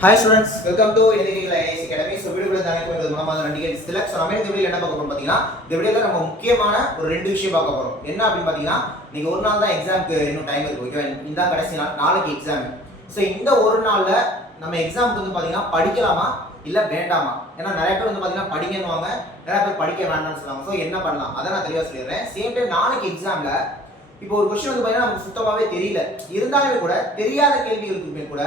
Hi students, welcome to Engineering IAS Academy. So வீடியோக்குள்ள தானே மூலமாக நன்றிகள் செலக்ட். ஸோ நம்ம இந்த வீடியோவில் என்ன பார்க்க போறோம் பார்த்தீங்கன்னா, இந்த வீடியோவில் நம்ம முக்கியமான ஒரு ரெண்டு விஷயம் பார்க்க போறோம். என்ன அப்படின்னு பார்த்தீங்கன்னா, நீங்க ஒரு நாள் தான் எக்ஸாம்க்கு இன்னும் டைம் இருக்கு. ஓகேவா? இந்த கடைசி நாள், நாளைக்கு எக்ஸாம். ஸோ இந்த ஒரு நாள்ல நம்ம எக்ஸாம்க்கு வந்து பார்த்தீங்கன்னா படிக்கலாமா இல்ல வேண்டாமா? ஏன்னா நிறைய பேர் வந்து பார்த்தீங்கன்னா படிக்கணுவாங்க, நிறைய பேர் படிக்க வேண்டாம்னு சொல்லுவாங்க. ஸோ என்ன பண்ணலாம் அதை நான் தெளிவாக சொல்லிடுறேன். சேம் டைம் நாளைக்கு எக்ஸாம்ல இப்போ ஒரு கொஸ்டின் வந்து பார்த்தீங்கன்னா நமக்கு சுத்தமாகவே தெரியல, இருந்தாலுமே கூட தெரியாத கேள்விகளுக்குமே கூட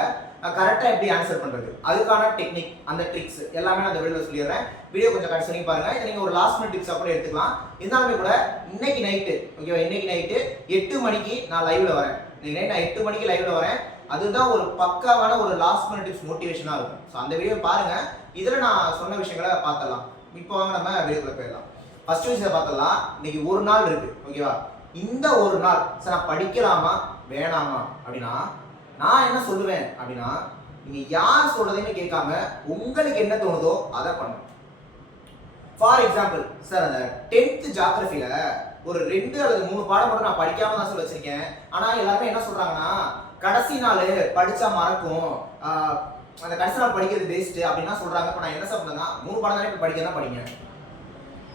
கரெக்டாக எப்படி ஆன்சர் பண்ணுறது, அதுக்கான டெக்னிக், அந்த ட்ரிக்ஸ் எல்லாமே நான் அந்த வீடியோவில் சொல்லிடுறேன். வீடியோ கொஞ்சம் கடைசி வரைக்கும் பாருங்கள். இதை நீங்கள் ஒரு லாஸ்ட் மினிட் டிப்ஸாக கூட எடுத்துக்கலாம். இருந்தாலுமே கூட இன்னைக்கு நைட்டு, ஓகேவா, இன்னைக்கு நைட்டு 8 மணிக்கு நான் லைவ்ல வரேன். இன்னைக்கு நைட் நான் 8 மணிக்கு லைவ்ல வரேன். அதுதான் ஒரு பக்காவான ஒரு லாஸ்ட் மினிட் டிப்ஸ் மோட்டிவேஷனாக இருக்கும். ஸோ அந்த வீடியோ பாருங்கள். இதில் நான் சொன்ன விஷயங்களை பார்த்துடலாம். இப்போ வாங்க நம்ம வீடியோக்குள்ள போயிடலாம். ஃபர்ஸ்ட் விஷயத்தை பார்த்துடலாம். இன்னைக்கு ஒரு நாள் இருக்கு, ஓகேவா? இந்த ஒரு நாள் சார் நான் படிக்கலாமா வேணாமா அப்படின்னா நான் என்ன சொல்லுவேன் அப்படின்னா, நீங்க யார் சொல்றதையுமே கேட்காம உங்களுக்கு என்ன தோணுதோ அதை பண்ணுங்க. ஃபார் எக்ஸாம்பிள் சார், அந்த 10th ஜியோகிராஃபில ஒரு 2 அல்லது 3 பாடம் மட்டும் நான் படிக்காம தான் சொல்ல வச்சிருக்கேன். ஆனா எல்லாருமே என்ன சொல்றாங்கன்னா, கடைசி நாள் படிச்சா மறக்கும், அந்த கடைசி நாள் படிக்கிறது பெஸ்ட் அப்படின்னா சொல்றாங்க. இப்போ நான் என்ன சொல்றேன்னா, 3 பாடம் தானே படிக்க தான் படிங்க.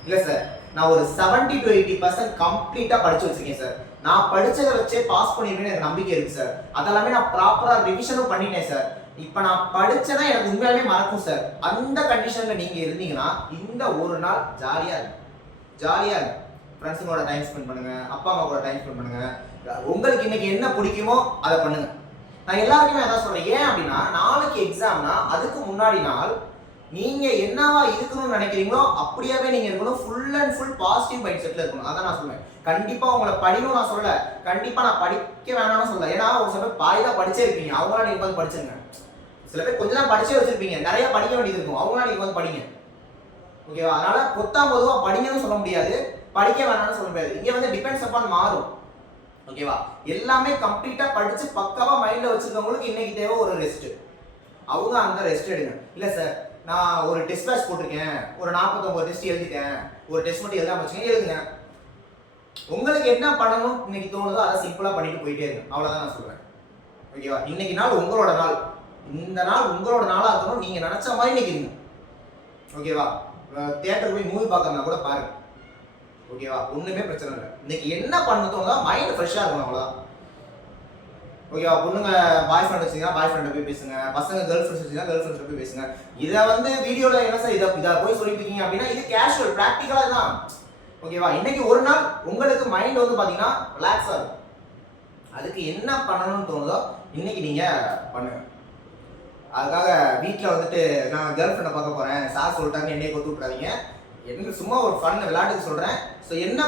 இல்ல சார், நான் ஒரு 70 to 80% கம்ப்ளீட்டா படிச்சு வச்சிருக்கேன் சார். நான் படிச்சதை வச்சே பாஸ் பண்ணிடுவேன்னு எனக்கு நம்பிக்கை இருக்கு சார். அதெல்லாமே நான் ப்ராப்பரா ரிவிஷனும் பண்ணிட்டேன் சார். இப்போ நான் படிச்சதா எனக்கு உண்மையாலுமே மறக்கும் சார். அந்த கண்டிஷன்ல நீங்க இருந்தீங்கன்னா இந்த ஒரு நாள் ஜாலியா இருக்கு, ஜாலியா இருக்கு. ஃப்ரெண்ட்ஸுங்களோட டைம் ஸ்பெண்ட் பண்ணுங்க, அப்பா அம்மா கூட டைம் ஸ்பெண்ட் பண்ணுங்க. உங்களுக்கு இன்னைக்கு என்ன பிடிக்குமோ அதை பண்ணுங்க. நான் எல்லாருக்குமே அதான் சொல்றேன். ஏன் அப்படின்னா, நாளைக்கு எக்ஸாம்னா அதுக்கு முன்னாடி நாள் நீங்க என்னவா இருக்கணும்னு நினைக்கிறீங்களோ அப்படியாவே நீங்க இருக்கணும். Full and full positive mind செட்ல இருக்கணும். அதான் நான் சொல்லுவேன். கண்டிப்பா உங்களை படிக்கணும் நான் சொல்ல, கண்டிப்பா நான் படிக்க வேணாம்னு சொல்ல. ஏன்னா ஒரு சில பேர் பாதி தான் படிச்சே இருப்பீங்க, அவங்களாம் நீங்க வந்து படிச்சிருங்க. சில பேர் கொஞ்சம் தான் படிச்சே வச்சிருப்பீங்க, நிறைய படிக்க வேண்டியது இருக்கும், அவங்களாம் நீங்க வந்து படிங்க. ஓகேவா? அதனால பொத்தாம் பொதுவா படிங்கன்னு சொல்ல முடியாது, படிக்க வேணாம்னு சொல்ல முடியாது. இங்க வந்து டிபெண்ட்ஸ் அப்பான் மாறும். ஓகேவா? எல்லாமே கம்ப்ளீட்டா படிச்சு பக்காவா மைண்ட்ல வச்சிருக்கவங்களுக்கு இன்னைக்கு தேவை ஒரு ரெஸ்ட். அவங்க அந்த ரெஸ்ட் எடுங்க. இல்ல சார், நான் ஒரு டெஸ்ட் பேட்ச் போட்டிருக்கேன், ஒரு 49 டெஸ்ட் எழுதிட்டேன், ஒரு டெஸ்ட் மட்டும் எழுதாம வச்சுக்கேன், எழுதுங்க. உங்களுக்கு என்ன பண்ணணும் இன்னைக்கு தோணுதோ அதை சிம்பிளா பண்ணிட்டு போயிட்டே இருங்க. அவ்வளவுதான் நான் சொல்றேன். ஓகேவா? இன்னைக்கு நாள் உங்களோட நாள், இந்த நாள் உங்களோட நாளா இருக்கணும். நீங்க நினைச்ச மாதிரி இன்னைக்கு இருங்க. ஓகேவா? தியேட்டருக்கு போய் மூவி பார்க்கறதுனா கூட பாருங்க. ஓகேவா? ஒண்ணுமே பிரச்சனை இல்லை. இன்னைக்கு என்ன பண்ணணும் தான் மைண்ட் ஃப்ரெஷ்ஷா இருக்கணும், அவ்வளவுதான். ஓகேவா? பொண்ணுங்க பாய் ஃப்ரெண்ட் வச்சிங்கன்னா பாய் ஃப்ரெண்ட் போய் பேசுங்க, பசங்க கேர்ள் ஃப்ரெண்ட்ஸ் வச்சிங்கன்னா கேர்ள் ஃப்ரெண்ட்ஸ் போய் பேசுங்க. இதை வந்து வீடியோல என்ன சார் இதை போய் சொல்லிட்டு இருக்கீங்க அப்படின்னா, இது கேஷுவல் ப்ராக்டிக்கலா தான். ஓகேவா? இன்னைக்கு ஒரு நாள் உங்களுக்கு மைண்ட் வந்து பாத்தீங்கன்னா ரிலாக்ஸா இருக்கும். அதுக்கு என்ன பண்ணணும்னு தோணுதோ இன்னைக்கு நீங்க பண்ணுங்க. அதுக்காக வீட்டில் வந்துட்டு நான் கேர்ள் ஃப்ரெண்டை பார்க்க போறேன் சார் சொல்லிட்டாங்க என்னைய கொத்து விட்டுறாதீங்க. எனக்கு சும்மா ஒரு ஃபன் விளையாட்டுக்கு சொல்றேன். ஸோ என்ன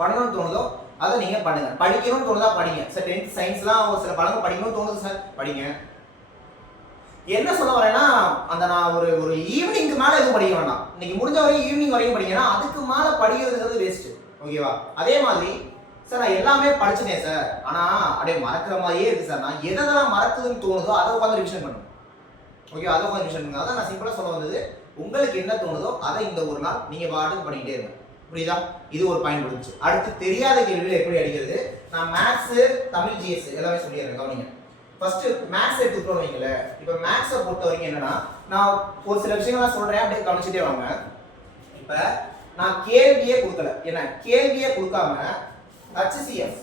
பண்ணணும்னு தோணுதோ அதை நீங்க பண்ணுங்க. படிக்கணும்னு தோணுதா படிங்க சார். 10th சயின்ஸ்லாம் ஒரு சில படங்கள் படிக்கணும்னு தோணுது சார், படிங்க. என்ன சொல்ல வரேன்னா, அந்த நான் ஒரு ஈவினிங்க்கு மேல எதுவும் படிக்க வேண்டாம். இன்னைக்கு முடிஞ்ச வரையும் ஈவினிங் வரைக்கும் படிங்கன்னா அதுக்கு மேல படிக்கிறதுங்கிறது வேஸ்ட். ஓகேவா? அதே மாதிரி சார் நான் எல்லாமே படிச்சுட்டேன் சார், ஆனா அப்படியே மறக்கிற மாதிரியே இருக்கு சார். நான் எதெல்லாம் மறக்குதுன்னு தோணுதோ அதை உட்காந்து ரிவிஷன் பண்ணுங்க. ஓகேவா? அதை உட்காந்து ரிவிஷன் பண்ணுங்க. அதான் நான் சிம்பிளா சொல்ல வந்தது. உங்களுக்கு என்ன தோணுதோ அதை இந்த ஒரு நாள் நீங்க பாட்டுக்கு பண்ணிக்கிட்டே இருங்க. புரியுதா? இது ஒரு பாயிண்ட் முடிஞ்சு. அடுத்து தெரியாத கேள்விகளை எப்படி அடிக்கிறது. நான் மேத்ஸ், தமிழ், ஜிஎஸ் எல்லாமே சொல்லிடுறேன், கவனிங்க. ஃபர்ஸ்ட் மேத்ஸ் எடுத்துக்கிறோம் வைங்கள. இப்போ மேத்ஸை பொறுத்த வரைக்கும் என்னன்னா, நான் ஒரு சில விஷயங்கள்லாம் சொல்றேன், அப்படியே கவனிச்சுட்டே வாங்க. இப்போ நான் கேள்வியே கொடுக்கல, என்ன கேள்வியே கொடுக்காம HCF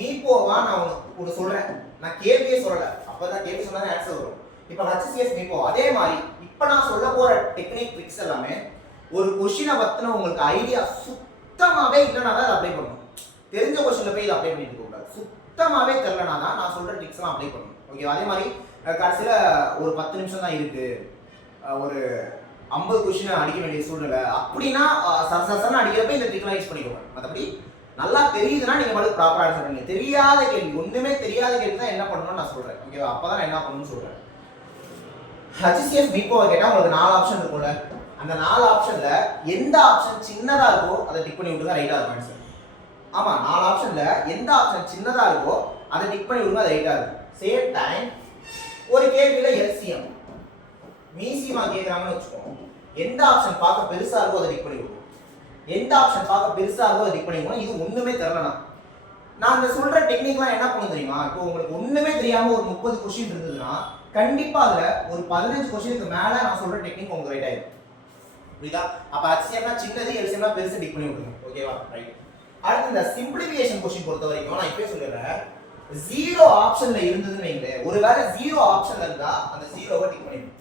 மீப்போவா நான் ஒன்று சொல்றேன். நான் கேள்வியே சொல்லல, அப்பதான் கேள்வி சொன்னா ஆன்சர் வரும். இப்போ HCF மீப்போ. அதே மாதிரி இப்போ நான் சொல்ல போற டெக்னிக் ட்ரிக்ஸ் எல்லாமே ஒரு கொஸ்டினை பத்தின உங்களுக்கு ஐடியா சுத்தமாவே இல்லைனா தான் அப்ளை பண்ணணும். தெரிஞ்ச கொஸ்டின்ல போய் இதை அப்ளை பண்ணிட்டு போகக்கூடாது. சுத்தமாவே தெரியலனா தான் நான் சொல்ற ட்ரிக்ஸ் எல்லாம் அப்ளை பண்ணணும். ஓகே? அதே மாதிரி கடைசியில ஒரு 10 நிமிஷம் தான் இருக்கு, ஒரு 50 கொஸ்டின் அடிக்க வேண்டிய சூழ்நிலை அப்படின்னா சரசரன்னு அடிக்கிறப்ப இந்த ட்ரிக்லாம் யூஸ் பண்ணிக்கோங்க. மற்றபடி நல்லா தெரியுதுன்னா நீங்க மட்டும் ப்ராப்பரா ஆன்சர் பண்ணுங்க. தெரியாத கேள்வி, ஒண்ணுமே தெரியாத கேள்வி தான் என்ன பண்ணணும்னு நான் சொல்றேன். ஓகேவா? அப்பதான் என்ன பண்ணணும்னு சொல்றேன். HCF மீப்போவை கேட்டா உங்களுக்கு 4 ஆப்ஷன் இருக்கும்ல. அந்த 4 ஆப்ஷன்ல எந்த ஆப்ஷன் சின்னதா இருக்கோ அதை டிக் பண்ணி விட்டுங்க, ரைட்டா இருக்கும் ஆன்சர். ஆமா, 4 ஆப்ஷன்ல எந்த ஆப்ஷன் சின்னதா இருக்கோ அதை டிக் பண்ணி விடுங்க, அது ரைட்டா இருக்கும். சேம் டைம் ஒரு கேள்வியில LCM மீசிமா கேக்குறாங்கன்னு வச்சுக்கோங்க. எந்த ஆப்ஷன் பார்க்க பெருசா இருக்கோ அதை டிக் பண்ணி விடுங்க, எந்த ஆப்ஷன் பார்க்க பெருசா இருக்கோ அதை டிக் பண்ணி விடுங்க. இது ஒண்ணுமே தெரியலனா நான் அந்த சொல்ற டெக்னிக்லாம் என்ன பண்ண தெரியுமா, இப்போ உங்களுக்கு ஒண்ணுமே தெரியாம ஒரு 30 கொஸ்டின் இருந்ததுன்னா கண்டிப்பா அதுல ஒரு 15 கொஸ்டினுக்கு மேல நான் சொல்ற டெக்னிக் உங்களுக்கு ரைட் ஆயிடும். புரியுதா? அப்ப HCFனா சின்னது, LCMனா பெருசு டிக் பண்ணி விட்டுருங்க. ஓகேவா? ரைட். அடுத்து இந்த சிம்பிளிஃபிகேஷன் கொஸ்டின் பொறுத்த வரைக்கும் நான் இப்பவே சொல்லிடுறேன், ஜீரோ ஆப்ஷன்ல இருந்ததுன்னு வைங்களேன், ஒருவேளை ஜீரோ ஆப்ஷன்ல இருந்தா அந்த ஜீரோவை டிக் பண்ணிடணும்.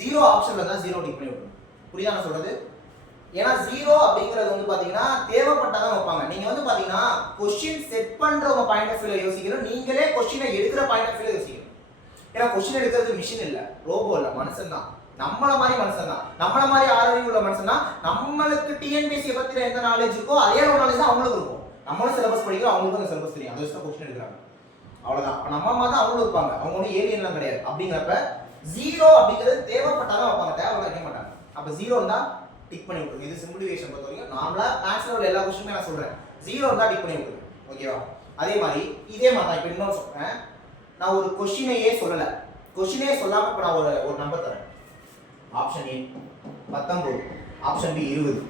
ஜீரோ ஆப்ஷன்ல இருந்தா ஜீரோ டிக் பண்ணி விடணும். புரியுதா நான் சொல்றது? ஏன்னா ஜீரோ அப்படிங்கிறது வந்து பாத்தீங்கன்னா தேவைப்பட்டாதான் வைப்பாங்க. நீங்க வந்து பாத்தீங்கன்னா கொஸ்டின் செட் பண்றவங்க பாயிண்ட் ஆஃப் வியூல யோசிக்கணும், நீங்களே கொஸ்டினை எடுக்கிற பாயிண்ட் ஆஃப் வியூல யோசிக்கணும். ஏன்னா கொஸ்டின் எடுக்கிறது மிஷின் இல்ல, ரோபோ இல்ல, மனுஷன் தான். நம்மள மாதிரி மனுஷன் தான், நம்மள மாதிரி ஆரோக்கியம் உள்ள மனுஷன் தான். நம்மளுக்கு டிஎன்பிஎஸ்சி பத்தின எந்த நாலேஜ் இருக்கோ அதே ஒரு நாலேஜ் தான் அவங்களுக்கு இருக்கும். நம்மளும் சிலபஸ் படிக்கிறோம், அவங்களுக்கும் அந்த சிலபஸ் தெரியும், அதை வச்சு தான் கொஸ்டின் எடுக்கிறாங்க. அவ்வளவுதான். அப்ப நம்ம மாதிரி தான் அவங்களும் இருப்பாங்க, அவங்க ஒன்றும் ஏலியன்லாம் கிடையாது. அப்படிங்கிறப்ப ஜீரோ அப்படிங்கிறது தேவைப்பட்டாதான் வைப்பாங்க, தேவைப்பட வைக்க மாட்டாங்க. அப்ப ஜீரோ தான் டிக் பண்ணி விட்டுருங்க. இது சிம்பிளிஃபிகேஷன் பொறுத்த வரைக்கும் நார்மலா மேத்ஸ்ல உள்ள எல்லா கொஸ்டினுமே நான் சொல்றேன், ஜீரோ தான் டிக் பண்ணி விட்டுருங்க. ஓகேவா? அதே மாதிரி இதே மாதிரி தான் இப்ப இன்னொரு சொல்றேன், நான் ஒரு கொஸ்டினையே சொல்லல, கொஸ்டினே சொல்லாம இப்ப நான் ஒரு நம்பர் தரேன். Option A 19, option B 20,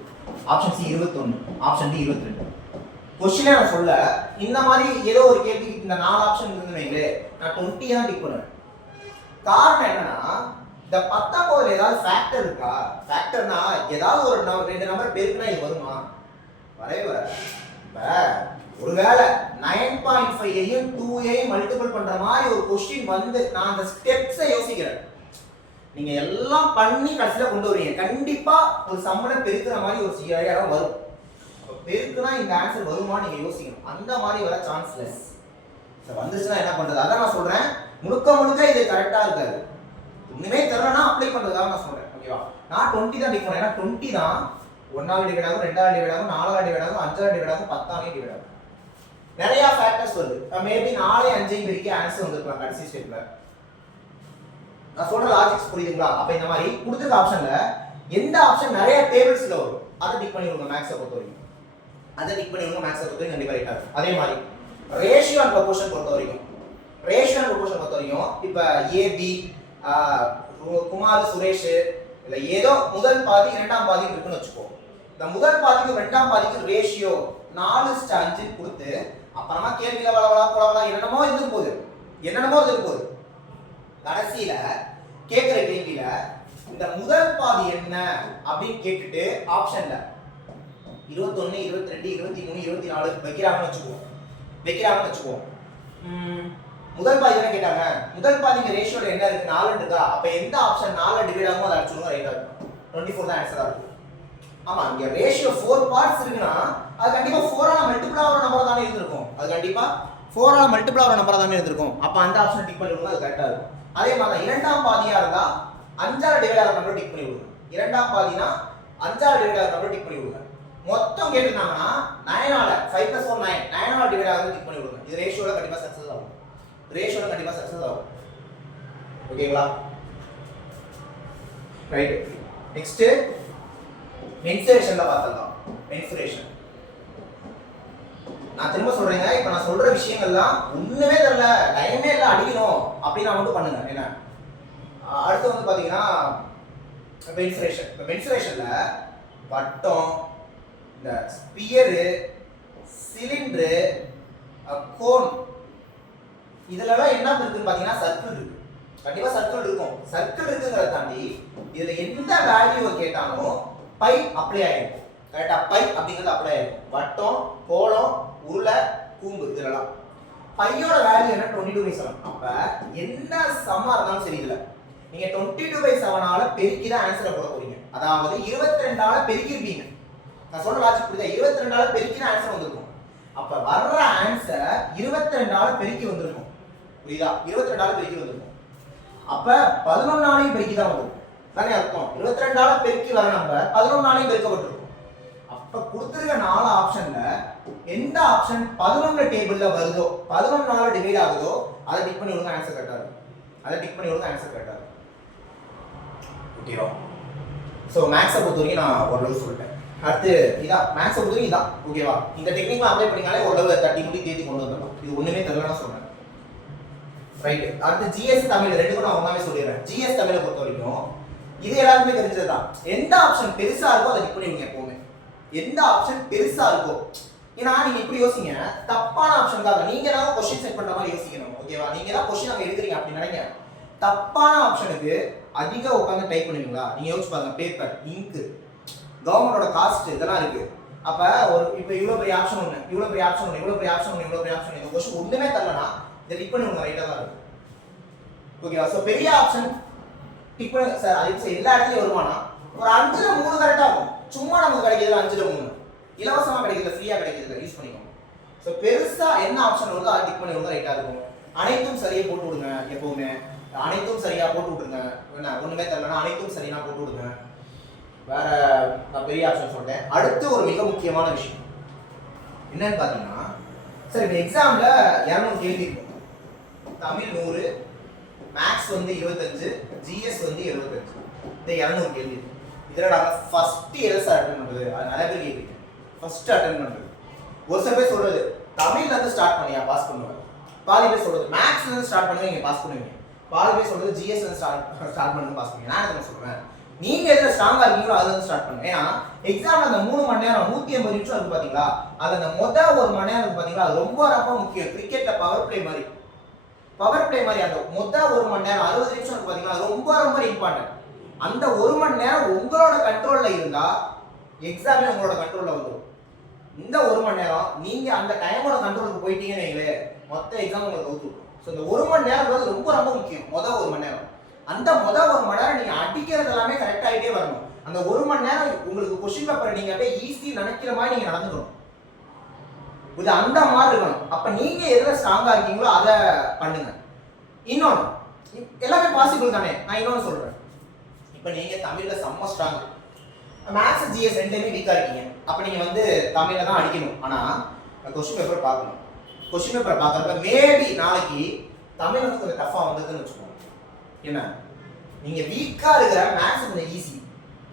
option C 21, option D 22. கொஸ்டினே நான் சொல்ல, இந்த மாதிரி ஏதோ ஒரு கேள்விக்கு இந்த 4 ஆப்ஷன் இருந்ததுன்னு நான் 20 தான் டிக் பண்ணுவேன். காரணம் என்னன்னா, இந்த 19ல ஏதாவது ஃபேக்டர் இருக்கா? ஃபேக்டர்னா ஏதாவது ஒரு 2 நம்பர் பெருக்குனா இது வருமா? வரவே வராது. இப்ப ஒருவேளை 9.5ஐயும் 2ஐயும் மல்டிபிள் பண்ற மாதிரி ஒரு கொஸ்டின் வந்து நான் அந்த ஸ்டெப்ஸை யோசிக்கிறேன். நீங்க எல்லாம் பண்ணி கடைசியில கொண்டு வரீங்க, கண்டிப்பா ஒரு சம்மனை பெருக்குற மாதிரி ஒரு இடம் வரும். பெருக்குனா இந்த ஆன்சர் வருமா நீங்க யோசிக்கணும். அந்த மாதிரி வர சான்ஸ் லெஸ். வந்துச்சுன்னா என்ன பண்றது? அதான் நான் சொல்றேன், முழுக்க இது கரெக்டா இருக்காது. ஒண்ணுமே தெரியலனா அப்ளை பண்றதுக்காக நான் சொல்றேன். ஓகேவா? நான் 20 தான் டிக் பண்ணேன். ஏன்னா 20 தான் 1ஆவது டிவைட் ஆகும், 2ஆவது டிவைட் ஆகும், 4ஆவது டிவைட் ஆகும், 5ஆவது டிவைட் ஆகும், 10ஆவது டிவைட் ஆகும். நிறைய ஃபேக்டர்ஸ் வருது. மேபி 4 5 பெருக்கி ஆன்சர் வந்திருக்கலாம் கடைசி ஸ்டெப்ல. நான் சொல்ற லாஜிக்ஸ் புரியுதுங்களா? அப்ப இந்த மாதிரி கொடுத்துருக்க ஆப்ஷன்ல எந்த ஆப்ஷன் நிறைய டேபிள்ஸ்ல வரும் அதை டிக் பண்ணி விடுங்க. மேக்ஸை பொறுத்த வரைக்கும் அதை டிக் பண்ணி விடுங்க. மேக்ஸை பொறுத்த வரைக்கும் கண்டிப்பா ரைட்டா இருக்கும். அதே மாதிரி ரேஷியோ அண்ட் ப்ரொபோர்ஷன் பொறுத்த வரைக்கும், ரேஷியோ அண்ட் ப்ரொபோர்ஷன் பொறுத்த வரைக்கும் இப்ப ஏபி குமார் சுரேஷ் இல்ல ஏதோ முதல் பாதி இரண்டாம் பாதி இருக்குன்னு வச்சுக்கோ. இந்த முதல் பாதிக்கு இரண்டாம் பாதிக்கு ரேஷியோ 4:5 கொடுத்து அப்புறமா கேள்வியில வளவளா என்னென்னமோ இருந்துட்டு போகுது. கடைசியில கேட்கிற கேள்வியில இந்த முதல் பாதி என்ன அப்படின்னு கேட்டுட்டு ஆப்ஷன்ல 21, 22, 23, 24 வைக்கிறாங்கன்னு வச்சுக்குவோம். முதல் பாதி என்ன கேட்டாங்க? முதல் பாதிக்கு ரேஷியோல என்ன இருக்கு? 4 இருக்கா? அப்ப எந்த ஆப்ஷன் 4 டிவைட் ஆகுமோ அதை அடிச்சுடுங்க, ரைட்டா இருக்கும். 24 தான் ஆன்சரா இருக்கும். ஆமா, இங்க ரேஷியோ 4 பார்ட்ஸ் இருக்குன்னா அது கண்டிப்பா 4 ஆல மல்டிபிள் ஆகிற நம்பர் தானே இருந்திருக்கும். அப்ப அந்த ஆப்ஷன் டிக் பண்ணி விடுங்க, அது கரெக்டா இருக்கும். அதே மாதிரி இரண்டாம் பாதியா இருந்தா 5ஆல டிவைட் ஆகிற நம்பர் டிக் பண்ணி விடுங்க. இரண்டாம் பாதினா 5ஆல டிவைட் ஆகிற நம்பர் டிக் பண்ணி விடுங்க. மொத்தம் கேட்டுட்டாங்கன்னா 9ஆல 5 + 1 9, 9ஆல டிவைட் ஆகிறது டிக் பண்ணி விடுங்க. இது ரேஷியோல கண்டிப்பா சக்சஸ் ஆகும். ஓகேங்களா? ரைட். நெக்ஸ்ட் மென்சுரேஷன்ல பார்த்தலாம். மென்சுரேஷன் நான் திரும்ப சொல்றேங்க, இப்ப நான் சொல்ற விஷயங்கள்லாம் ஒண்ணுமே தெரியல, டைமே இல்ல அடிக்கணும் அப்படினா மட்டும் பண்ணுங்க. என்ன அடுத்து வந்து பாத்தீங்கன்னா மென்சுரேஷன். இப்ப மென்சுரேஷன்ல வட்டம், இந்த ஸ்பியர், சிலிண்டர், கோன், இதுலலாம் என்ன இருக்குன்னு பாத்தீங்கன்னா சர்க்கிள் இருக்கு. கண்டிப்பா சர்க்கிள் இருக்கும். சர்க்கிள் இருக்குங்கிறத தாண்டி இதுல எந்த வேல்யூவை கேட்டாலும் பை அப்ளை ஆயிருக்கும். கரெக்டா? பை அப்படிங்கிறது அப்ளை ஆயிருக்கும். வட்டம், கோளம், உருளை, கூம்பு, இதெல்லாம் பையோட வேல்யூ என்ன? 22/7. அப்ப என்ன சம்மா இருந்தாலும் சரி, இதுல நீங்க 22/7ஆல பெருக்கி தான் ஆன்சரை போட போறீங்க. அதாவது 22ஆல பெருக்கிருப்பீங்க. நான் சொல்ற லாஜிக் புரியுதா? 22ஆல பெருக்கி தான் ஆன்சர் வந்திருக்கும். அப்ப வர்ற ஆன்சர் 22ஆல பெருக்கி வந்திருக்கும். புரியுதா? 22ஆல பெருக்கி வந்திருக்கும். அப்ப 11ஆலையும் பெருக்கி தான் வந்திருக்கும். தானே அர்த்தம்? 22ஆல பெருக்கி வர நம்பர் 11ஆலையும் பெருக்கப்பட்டிருக்கும். அப்ப கொடுத்திருக்க 4 ஆப்ஷன்ல எந்த ஆப்ஷன் 11 டேபிள்ல வருதோ, 11ஆல டிவைட் ஆகுதோ அதை டிக் பண்ணி விடுங்க, ஆன்சர் கரெக்டா இருக்கும். ஓகேவா? சோ மேக்ஸை பொறுத்த வரைக்கும் நான் ஓரளவு சொல்லிட்டேன். அடுத்து இதான் மேக்ஸை பொறுத்த வரைக்கும் இதான். ஓகேவா? இந்த டெக்னிக் அப்ளை பண்ணினாலே ஓரளவு தட்டி முடி தேடி கொண்டு வந்துடலாம். இது ஒண்ணுமே தெரியலன்னா சொல்றேன். ரைட். அடுத்து ஜிஎஸ் தமிழ் ரெண்டு கூட நான் ஒண்ணாவே சொல்லிடுறேன். ஜிஎஸ் தமிழை பொறுத்த வரைக்கும் இது எல்லாருமே தெரிஞ்சதுதான். எந்த ஆப்ஷன் பெருசா இருக்கோ அதை டிக் பண்ணி விடுங்க எப்பவுமே. எந்த ஆப்ஷன் பெருசா இருக்கோ, ஏன்னா நீங்க இப்படி யோசிங்க, தப்பான ஆப்ஷனுக்காக நீங்க தான் கொஸ்டின் செட் பண்ற மாதிரி யோசிக்கணும். ஓகேவா? நீங்க தான் கொஸ்டின் அங்க எடுக்கிறீங்க அப்படி நினைங்க. தப்பான ஆப்ஷனுக்கு அதிக உட்காந்து டைப் பண்ணுவீங்களா? நீங்க யோசிச்சு பாருங்க. பேப்பர், இங்க், கவர்மெண்டோட காஸ்ட் இதெல்லாம் இருக்கு. அப்ப ஒரு இப்போ இவ்வளவு பெரிய ஆப்ஷன் ஒண்ணு, இவ்வளவு பெரிய ஆப்ஷன் ஒண்ணு, இவ்வளவு பெரிய ஆப்ஷன் ஒண்ணு, இவ்வளவு பெரிய ஆப்ஷன், இந்த கொஸ்டின் ஒண்ணுமே தரலனா இதை டிக் பண்ணி உங்க ரைட்டா தான் இருக்கும். ஓகேவா? சோ பெரிய ஆப்ஷன் டிக் பண்ணி சார் அது எல்லா இடத்துலயும் வருமானா ஒரு 5ல 3 கரெக்டா இருக்கும். சும்மா நமக்கு கிடைக்கிறதுல 5ல 3 இலவசமா கிடைக்கிறதுல ஃப்ரீயா கிடைக்கிறதுல யூஸ் பண்ணிக்கோங்க. சோ பெருசா என்ன ஆப்ஷன் வருதோ அதை டிக் பண்ணி விடுங்க ரைட்டா இருக்கும். அனைத்தும் சரியா போட்டு விடுங்க. எப்பவுமே அனைத்தும் சரியா போட்டு விட்டுருங்க. என்ன ஒண்ணுமே தெரியலனா அனைத்தும் சரியா போட்டு விடுங்க. வேற நான் பெரிய ஆப்ஷன் சொல்றேன். அடுத்து ஒரு மிக முக்கியமான விஷயம் என்னன்னு பாத்தீங்கன்னா, சரி இந்த எக்ஸாம்ல 200 கேள்வி இருக்கும். தமிழ் 100, மேக்ஸ் வந்து 25, ஜிஎஸ் வந்து 75. இந்த 200 கேள்வி இருக்கு. இதுல நாங்க ஃபர்ஸ்ட் எல்ஸ் அட்டெண்ட் பண்றது. அது நிறைய பேர் கேக்குறீங்க. ஃபர்ஸ்ட் அட்டெண்ட் பண்றது. ஒரு சில பேர் சொல்றது தமிழ்ல இருந்து ஸ்டார்ட் பண்ணியா பாஸ் பண்ணுவேன். பாதி பேர் சொல்றது மேக்ஸ்ல இருந்து ஸ்டார்ட் பண்ணுங்க நீங்க பாஸ் பண்ணுவீங்க. பாதி பேர் சொல்றது ஜிஎஸ் ல ஸ்டார்ட் பண்ணுங்க பாஸ் பண்ணுவீங்க. நான் என்ன சொல்றேன், நீங்க எதுல ஸ்ட்ராங்கா இருக்கீங்களோ அதுல இருந்து ஸ்டார்ட் பண்ணுங்க. ஏன்னா எக்ஸாம்ல அந்த 3 மணி நேரம் 180 நிமிஷம் இருக்கு பாத்தீங்களா, அது அந்த முதல் 1 மணி நேரம் இருக்கு பாத்தீங்களா, அது ரொம்ப ரொம்ப முக்கியம். கிரிக்கெட்ல பவர் பிளே மாதிரி அந்த முதல் 1 மணி நேரம் 60 நிமிஷம் இருக்கு பாத்தீங்களா, ரொம்ப ரொம்ப இம்பார்ட்டன்ட். அந்த 1 மணி நேரம் உங்களோட கண்ட்ரோல்ல இருந்தா எக்ஸாமே உங்களோட கண்ட்ரோல்ல வந்துடும். இந்த 1 மணி நேரம் நீங்க அந்த டைமோட கண்ட்ரோலுக்கு போயிட்டீங்கன்னு வைங்களே, மொத்த எக்ஸாம் உங்களுக்கு அவுத்துடும். ஸோ இந்த 1 மணி நேரம் ரொம்ப ரொம்ப முக்கியம். முதல் 1 மணி நேரம், அந்த முதல் 1 மணி நேரம் நீங்க அடிக்கிறது எல்லாமே கரெக்ட் ஆகிட்டே வரணும். அந்த 1 மணி நேரம் உங்களுக்கு கொஸ்டின் பேப்பரை நீங்க அப்படியே ஈஸி நினைக்கிற மாதிரி நீங்க நடந்துக்கணும். இது அந்த மாதிரி இருக்கணும். அப்ப நீங்க எதுல ஸ்ட்ராங்கா இருக்கீங்களோ அதை பண்ணுங்க. இன்னொன்னு எல்லாமே பாசிபிள் தானே. நான் இன்னொன்னு சொல்றேன். இப்ப நீங்க தமிழ்ல செம்ம ஸ்ட்ராங், மேத்ஸ் ஜிஎஸ் ரெண்டுமே வீக்கா இருக்கீங்க. அப்ப நீங்க வந்து தமிழ்ல தான் அடிக்கணும். ஆனா கொஸ்டின் பேப்பர் பார்க்கணும். கொஸ்டின் பேப்பர் பார்க்கறப்ப மேபி நாளைக்கு தமிழ் வந்து கொஞ்சம் டஃபா வந்ததுன்னு வச்சுக்கோங்க. என்ன நீங்க வீக்கா இருக்கிற மேத்ஸ் கொஞ்சம் ஈஸி.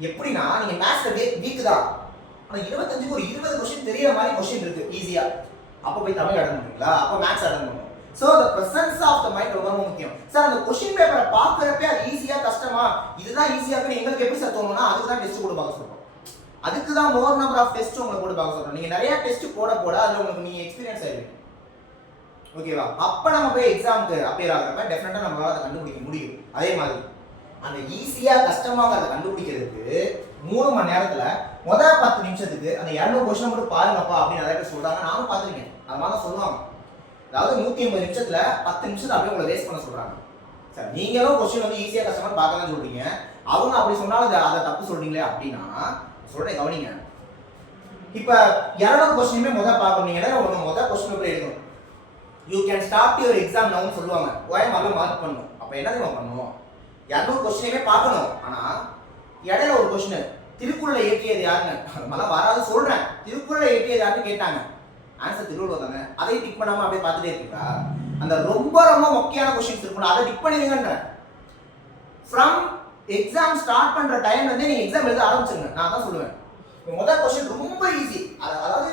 எப்படின்னா நீங்க மேத்ஸ்ல வீக் தான், ஆனா 25க்கு ஒரு 20 கொஸ்டின் தெரியற மாதிரி கொஸ்டின் இருக்கு ஈஸியா. அப்ப போய் தமிழ் அட்டன் பண்ணுவீங்களா? அப்ப மேத்ஸ் அட்டன் பண்ணுவோம். So the presence of the mind ரொம்ப முக்கியம். சார் அந்த கொஸ்டின் பேப்பரை பார்க்கறப்பே அது ஈஸியா கஷ்டமா, இதுதான் ஈஸியா இருக்குன்னு எங்களுக்கு எப்படி சார் தோணும்னா அதுக்கு தான் டெஸ்ட் போட்டு பார்க்க சொல்றோம். அதுக்கு தான் மோர் நம்பர் ஆஃப் டெஸ்ட் உங்களுக்கு போட்டு பார்க்க சொல்றோம். நீங்க நிறைய டெஸ்ட் போட அதுல உங்களுக்கு நீங்க எக்ஸ்பீரியன்ஸ் ஆயிருவீங்க. ஓகேவா? அப்ப நம்ம போய் எக்ஸாமுக்கு அப்பியர் ஆகிறப்ப டெஃபினட்டா நம்மளால அதை கண்டுபிடிக்க முடியும். அதே மாதிரி அந்த ஈஸியா கஷ்டமாங்கிறத கண்டுபிடிக்கிறதுக்கு 3 மணி நேரத்துல முதல் 10 நிமிஷத்துக்கு அந்த 200 கொஸ்டின் மட்டும் பாருங்கப்பா அப்படின்னு நிறைய பேர் சொல்றாங்க. நானும் பார்த்துருக்கேன். அது மாதிரி சொல்லுவாங்க. அதாவது 180 நிமிஷத்துல 10 நிமிஷத்துல அப்படியே உங்களை வேஸ்ட் பண்ண சொல்றாங்க. சார் நீங்களும் கொஸ்டின் வந்து ஈஸியா கஷ்டமா பார்க்க தான் சொல்றீங்க, அவங்க அப்படி சொன்னாலும் அதை தப்பு சொல்றீங்களே அப்படின்னா சொல்றேன் கவனிங்க. இப்ப 200 கொஸ்டினுமே முதல் பார்க்கறீங்கன்னா உங்களுக்கு முதல் கொஸ்டின் பேப்பர் எழுதணும். You can start your exam நவுன்னு சொல்லுவாங்க. ஓஎம்ஆர்ல மார்க் பண்ணணும். அப்ப என்ன தெரியுமா பண்ணணும், 200 கொஸ்டினுமே பார்க்கணும். ஆனா இடையில ஒரு கொஸ்டின் திருக்குறளை இயற்றியது யாருன்னு மழை வராது சொல்றேன். திருக்குறளை இயற்றியது யாருன்னு கேட்டாங்க, ஆன்சர் திருவள்ளுவர் தானே. அதை டிக் பண்ணாம அப்படியே பார்த்துட்டே இருக்கீங்களா? அந்த ரொம்ப ரொம்ப முக்கியமான கொஸ்டின்ஸ் இருக்கும், அதை டிக் பண்ணிடுங்கன்ற. ஃப்ரம் எக்ஸாம் ஸ்டார்ட் பண்ற டைம்ல இருந்தே நீங்க எக்ஸாம் எழுத ஆரம்பிச்சிருங்க. நான் தான் சொல்லுவேன். முதல் கொஸ்டின் ரொம்ப ஈஸி. அதாவது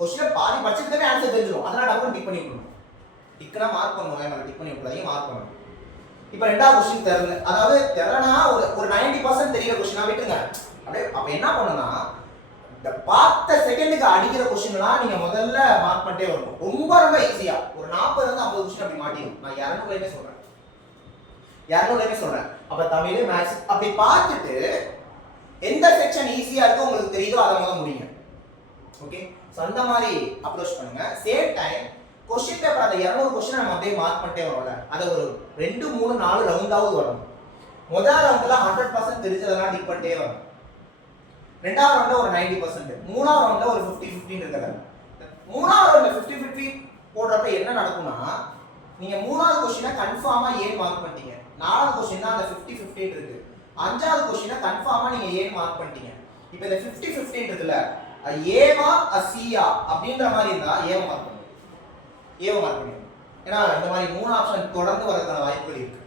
கொஸ்டினை பாதி படிச்சதுமே ஆன்சர் தெரிஞ்சிடும். அதனால டக்குனு டிக் பண்ணி விடணும். டிக்னா மார்க் பண்ணணும், டிக் பண்ணி விட்டுறதையும் மார்க் பண்ணணும். இப்போ ரெண்டாவது கொஸ்டின் தெரியல, அதாவது தெரியலனா ஒரு 90% தெரியற கொஸ்டினா விட்டுருங்க. அப்படியே அப்ப என்ன பண்ணணும்னா இந்த பார்த்த செகண்டுக்கு அடிக்கிற கொஸ்டின்லாம் நீங்க முதல்ல மார்க் பண்ணிட்டே வரணும். ரொம்ப ரொம்ப ஈஸியா ஒரு 40 இருந்து 50 கொஸ்டின் அப்படி மாட்டிடும். நான் 200லையுமே சொல்றேன். அப்ப தமிழ் மேத்ஸ் அப்படி பார்த்துட்டு எந்த செக்ஷன் ஈஸியா இருக்கோ உங்களுக்கு தெரியுதோ அதை முதல்ல முடியுங்க. ஓகே, சோ அந்த மாதிரி அப்ரோச் பண்ணுங்க. சேம் டைம் கொஸ்டின் பேப்பர் அந்த 200 கொஸ்டின் நம்ம அப்படியே மார்க் பண்ணிட்டே வரோம்ல, அதை ஒரு 2, 3, 4 ரவுண்டாவது வரணும். முதல் ரவுண்ட்ல 100% தெரிஞ்சதெல்லாம் டிக் பண்ணிட்டே வரணும். ரெண்டாவது ரவுண்ட்ல ஒரு 90%, மூணாவது ரவுண்ட்ல ஒரு 50-50 இருக்கிறது. மூணாவது ரவுண்ட்ல 50-50 போடுறப்ப என்ன நடக்கும்னா, நீங்க மூணாவது கொஸ்டினை கன்ஃபார்மா ஏன் மார்க் பண்ணிட்டீங்க, நாலாவது கொஸ்டின் அந்த 50-50 இருக்கு, அஞ்சாவது கொஸ்டினை கன்ஃபார்மா நீங்க ஏன் மார்க் பண்ணிட்டீங்க. இப்போ இந்த 50-50 இருக்குல்ல, ஏவா சியா அப்படின்ற மாதிரி இருந்தா ஏவ மார்க் பண்ணுங்க. ஏன்னா இந்த மாதிரி 3 ஆப்ஷன் தொடர்ந்து வரதுக்கான வாய்ப்புகள் இருக்கு.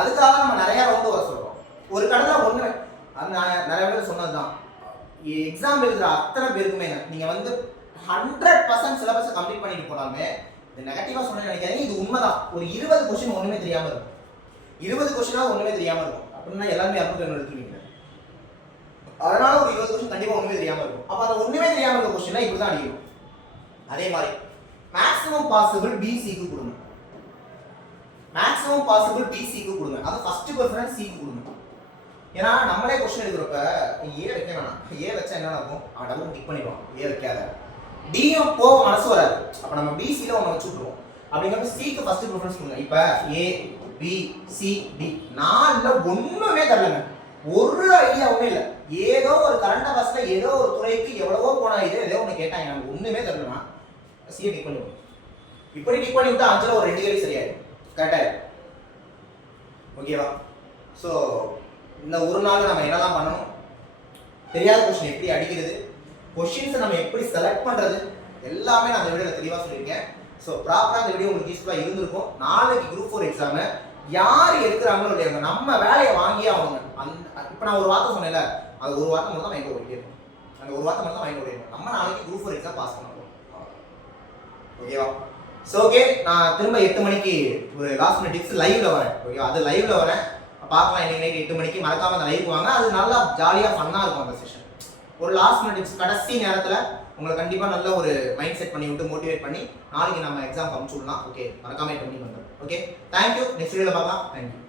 அதுக்காக நம்ம நிறைய ரவுண்டு வர சொல்றோம். ஒரு கடலை ஒண்ணு நிறைய பேர் சொன்னதுதான், எக்ஸாம் எழுதுற அத்தனை பேருக்குமே நீங்க வந்து 100% சிலபஸ் கம்ப்ளீட் பண்ணிட்டு போனாலுமே இது நெகட்டிவா சொன்ன நினைக்காதீங்க, இது உண்மைதான். ஒரு 20 கொஸ்டின் ஒண்ணுமே தெரியாம இருக்கும். 20 கொஸ்டினா ஒண்ணுமே தெரியாம இருக்கும் அப்படின்னா எல்லாருமே 200 எடுத்துருவீங்க. அதனால ஒரு 20 கொஸ்டின் கண்டிப்பா ஒண்ணுமே தெரியாம இருக்கும். அப்ப அந்த ஒண்ணுமே தெரியாம இருக்க கொஸ்டின்ல இப்படி தான் அடிக்கணும். அதே மாதிரி மேக்ஸிமம் பாசிபிள் பிசிக்கு கொடுங்க. மேக்ஸிமம் பாசிபிள் பிசிக்கு கொடுங்க. அது ஃபர்ஸ்ட் ப்ரிஃபரன்ஸ் சிக்கு கொடுங்க. ஏன்னா நம்மளே கொஸ்டின் எடுக்கிறப்ப ஏ வைக்க வேணாம், ஏ வச்சா என்ன ஆகும், டபுள் டிக் பண்ணிடுவோம், ஏ வைக்காத, டியும் போக மனசு வராது. அப்ப நம்ம பிசில ஒன்று வச்சு விட்டுருவோம். அப்படிங்கிறப்ப சிக்கு ஃபர்ஸ்ட் ப்ரிஃபரன்ஸ் கொடுங்க. இப்ப ஏ பி சி டி நாலுல ஒண்ணுமே தரலங்க, ஒரு ஐடியாவுமே இல்லை. ஏதோ ஒரு கரண்ட் அஃபேர்ஸ்ல ஏதோ ஒரு துறைக்கு எவ்வளவோ போன இது ஏதோ ஒன்று கேட்டாங்க, நமக்கு ஒண்ணுமே தரலனா சியை டிக் பண்ணிடுவோம். இப்படி டிக் பண்ணி விட்டா அஞ்சுல ஒரு 2 கேள்வி சரியாயிடும், கரெக்டா? ஓகேவா? ஸோ இந்த ஒரு நாள் நம்ம என்னெல்லாம் பண்ணணும், தெரியாத கொஸ்டின் எப்படி அடிக்கிறது, கொஸ்டின்ஸை நம்ம எப்படி செலக்ட் பண்றது, எல்லாமே நான் இந்த வீடியோவில் தெளிவாக சொல்லியிருக்கேன். ஸோ ப்ராப்பராக இந்த வீடியோ உங்களுக்கு யூஸ்ஃபுல்லாக இருந்திருக்கும். நாளைக்கு குரூப் 4 எக்ஸாமு யார் எடுக்கிறாங்களோ இல்லையா, நம்ம வேலையை வாங்கியே ஆகணும். இப்போ நான் ஒரு வார்த்தை சொன்னேன்ல, அது ஒரு வார்த்தை மட்டும் தான் மைண்ட் ஓடிட்டே இருக்கும். அந்த ஒரு வார்த்தை மட்டும் தான் மைண்ட் ஓடிடும். நம்ம நாளைக்கு குரூப் 4 எக்ஸாம் பாஸ் பண்ண போகிறோம். ஓகேவா? ஸோ ஓகே, நான் திரும்ப 8 மணிக்கு ஒரு லாஸ்ட் மினிட் டிப்ஸ் லைவ்ல வரேன். ஓகேவா? அது லைவ்ல வரேன், பார்க்கலாம். இன்னைக்கு நைட் 8 மணிக்கு மறக்காம அந்த லைவ் வாங்க. அது நல்லா ஜாலியாக ஃபன்னாக இருக்கும் அந்த செஷன். ஒரு லாஸ்ட் மினிட் டிப்ஸ் கடைசி நேரத்தில் உங்களை கண்டிப்பாக நல்ல ஒரு மைண்ட் செட் பண்ணி விட்டு மோட்டிவேட் பண்ணி நாளைக்கு நம்ம எக்ஸாம் அனுப்பிச்சு விடலாம். ஓகே, மறக்காம 8 மணிக்கு வந்துடும். Okay, thank you. நெக்ஸ்ட் வீடியோவில் பார்க்கலாம். தேங்க்யூ.